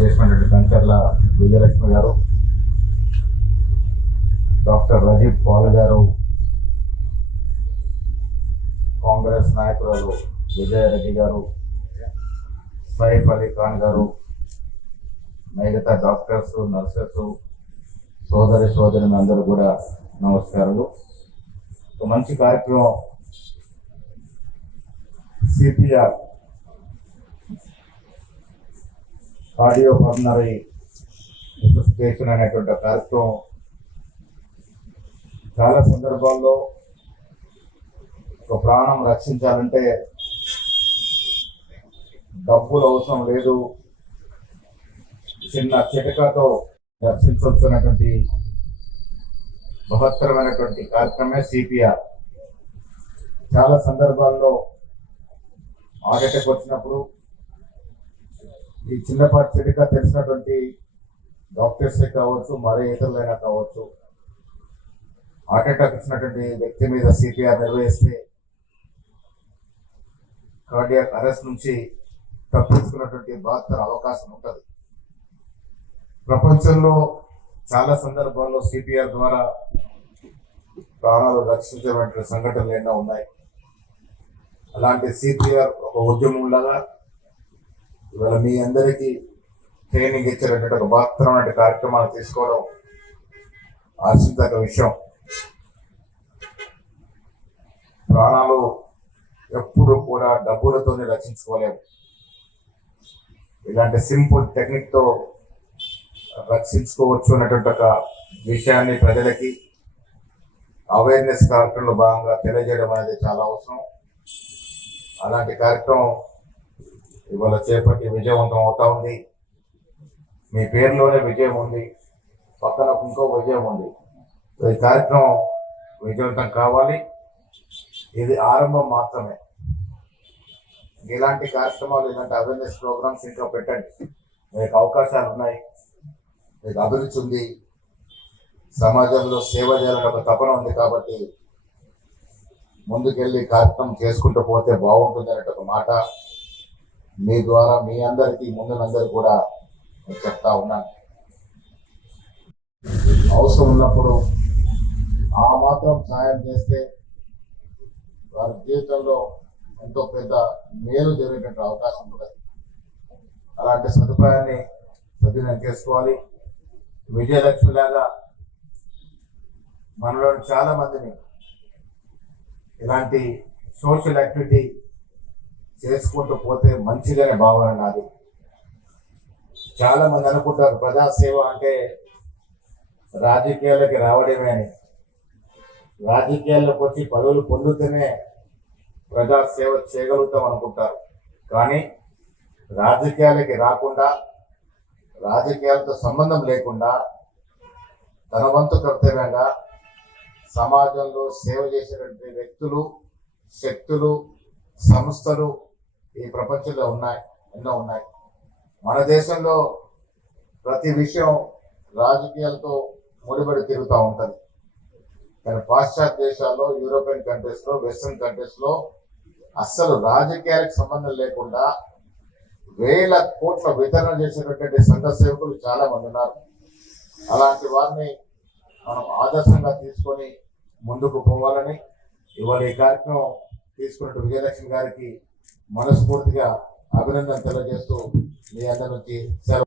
చేసినటువంటి కంచర్ల విజయలక్ష్మి గారు, doctor రజీబ్ Paul గారు, కాంగ్రెస్ నాయకురాలు విజయారెడ్డి గారు, సైఫ్ అలీ ఖాన్ గారు, మిగతా డాక్టర్స్, నర్సెస్, సోదరి అందరూ కూడా నమస్కారాలు. ఒక మంచి కార్యక్రమం సిపిఆర్ కార్డియో పల్మనరీ రిససిటేషన్ అనేటువంటి కార్యక్రమం చాలా సందర్భాల్లో ఒక ప్రాణం రక్షించాలంటే డబ్బులు అవసరం లేదు, చిన్న చిటకతో రక్షించవలసినటువంటి మహత్తరమైనటువంటి కార్యక్రమే సిపిఆర్. చాలా సందర్భాల్లో హార్ట్ అటాక్ వచ్చినప్పుడు ఈ చిన్నపాటి చిటిక తెలిసినటువంటి డాక్టర్సే కావచ్చు, మరే ఇతరులైనా కావచ్చు, హార్ట్ అటాక్ వచ్చినటువంటి వ్యక్తి మీద సిపిఆర్ నిర్వహిస్తే కార్డియాక్ అరెస్ట్ నుంచి తప్పించుకున్నటువంటి బహత్తర అవకాశం ఉంటుంది. ప్రపంచంలో చాలా సందర్భాల్లో సిపిఆర్ ద్వారా ప్రాణాలు రక్షించేటువంటి సంఘటనలు ఎన్నో ఉన్నాయి. అలాంటి సిపిఆర్ ఒక ఉద్యమంలాగా ఇవాళ మీ అందరికీ ట్రైనింగ్ ఇచ్చేటటువంటి ఒక బహత్తరమైన కార్యక్రమాలు తీసుకోవడం ఆశించదగ్గ విషయం. ప్రాణాలు ఎప్పుడు కూడా డబ్బులతోనే రక్షించుకోలేము. ఇలాంటి సింపుల్ టెక్నిక్తో రక్షించుకోవచ్చు అనేటువంటి ఒక విషయాన్ని ప్రజలకి అవేర్నెస్ కార్యక్రమంలో భాగంగా తెలియజేయడం అనేది చాలా అవసరం. అలాంటి కార్యక్రమం ఇవాళ చేపట్టి విజయవంతం అవుతా ఉంది. మీ పేరులోనే విజయం ఉంది, పక్కన ఇంకో విజయం ఉంది. ఈ కార్యక్రమం విజయవంతం కావాలి. ఇది ఆరంభం మాత్రమే. ఇలాంటి కార్యక్రమాలు, ఇలాంటి అవేర్నెస్ ప్రోగ్రామ్స్ ఇంకా పెట్టండి. మీకు అవకాశాలు ఉన్నాయి, మీకు అభిరుచి ఉంది, సమాజంలో సేవ చేయాలని ఒక తపన ఉంది. కాబట్టి ముందుకెళ్ళి కార్యక్రమం చేసుకుంటూ పోతే బాగుంటుంది అనే ఒక మాట మీ ద్వారా మీ అందరికీ ముందునందరూ కూడా చెప్తా ఉన్నాను. అవసరం ఉన్నప్పుడు ఆ మాత్రం సాయం చేస్తే వారి జీవితంలో ఎంతో పెద్ద మేలు జరిగేటువంటి అవకాశం ఉంటుంది. అలాంటి సదుపాయాన్ని సద్వినియోగం చేసుకోవాలి. విజయలక్ష్మి లాగా మనలో చాలా మందిని ఇలాంటి సోషల్ యాక్టివిటీ చేసుకుంటూ పోతే మంచిగానే భావన నాది. చాలా మంది అనుకుంటారు ప్రజాసేవ అంటే రాజకీయాలకి రావడమే అని. రాజకీయాల్లోకి వచ్చి పదవులు పొందుతూనే ప్రజాసేవ చేయగలుగుతాం అనుకుంటారు. కానీ రాజకీయాలకి రాకుండా, రాజకీయాలతో సంబంధం లేకుండా తన వంతు కర్తవ్యంగా సమాజంలో సేవ చేసేటువంటి వ్యక్తులు, శక్తులు, సంస్థలు ఈ ప్రపంచంలో ఉన్నాయి, ఎన్నో ఉన్నాయి. మన దేశంలో ప్రతి విషయం రాజకీయాలతో ముడిపడి తిరుగుతూ ఉంటుంది. కానీ పాశ్చాత్య దేశాల్లో, యూరోపియన్ కంట్రీస్లో, వెస్ట్రన్ కంట్రీస్లో అస్సలు రాజకీయాలకు సంబంధం లేకుండా వేల కోట్ల వితరణ చేసేటటువంటి సంఘ సేవకులు చాలా మంది ఉన్నారు. అలాంటి వారిని మనం ఆదర్శంగా తీసుకొని ముందుకు పోవాలని ఇవాళ ఈ కార్యక్రమం తీసుకున్నట్టు విజయలక్ష్మి గారికి మనస్ఫూర్తిగా అభినందన తెలియజేస్తూ మీ అందరి నుంచి సెలవు.